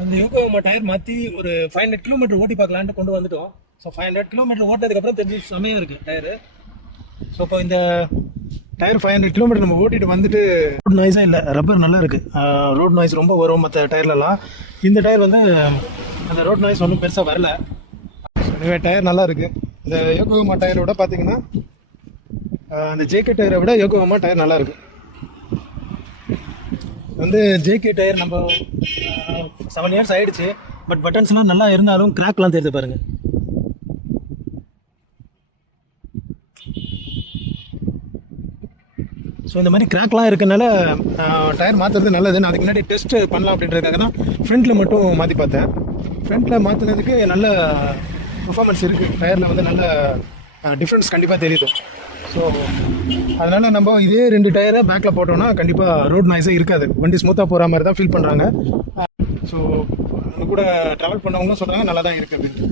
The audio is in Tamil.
அந்த யோகோமா டயர் மாற்றி ஒரு 500 கிலோமீட்டர் ஓட்டி பார்க்கலான்ட்டு கொண்டு வந்துட்டோம். ஸோ 500 கிலோமீட்டர் ஓட்டினதுக்கப்புறம் தெரிஞ்சு செமையாக இருக்குது டயரு. ஸோ இப்போ இந்த டயர் 500 கிலோமீட்டர் நம்ம ஓட்டிட்டு வந்துட்டு ரோட் நாய்ஸே இல்லை, ரப்பர் நல்லா இருக்குது. ரோட் நாய்ஸ் ரொம்ப வரும் மற்ற டயர்லலாம். இந்த டயர் வந்து அந்த ரோட் நாய்ஸ் ஒன்றும் பெருசாக வரல. எனவே டயர் நல்லா இருக்குது. இந்த யோகோமா டயரை விட பார்த்தீங்கன்னா அந்த ஜேகே டயரை விட யோகோமா டயர் நல்லா இருக்குது. வந்து ஜேகே டயர் நம்ம 7 இயர்ஸ் ஆகிடுச்சு, பட் பட்டன்ஸ்லாம் நல்லா இருந்தாலும் கிராக்லாம் தெரியுது பாருங்கள். ஸோ இந்த மாதிரி கிராக்லாம் இருக்கனால டயர் மாற்றுறது நல்லதுன்னு அதுக்கு முன்னாடி டெஸ்ட் பண்ணலாம் அப்படின்றதுக்காக தான் ஃப்ரண்ட்டில் மட்டும் மாற்றி பார்த்தேன். ஃப்ரண்ட்டில் மாற்றினதுக்கு நல்ல பர்ஃபார்மன்ஸ் இருக்குது. டயரில் வந்து நல்ல டிஃப்ரென்ஸ் கண்டிப்பாக தெரியுது. ஸோ அதனால் நம்ம இதே 2 டயரை பேக்கில் போட்டோம்னா கண்டிப்பாக ரோட் நாய்ஸே இருக்காது. வண்டி ஸ்மூத்தாக போகிற மாதிரி தான் ஃபீல் பண்ணுறாங்க. ஸோ நம்ம கூட ட்ராவல் பண்ணவங்களும் சொல்கிறாங்க நல்லா தான் இருக்குது அப்படின்ட்டு.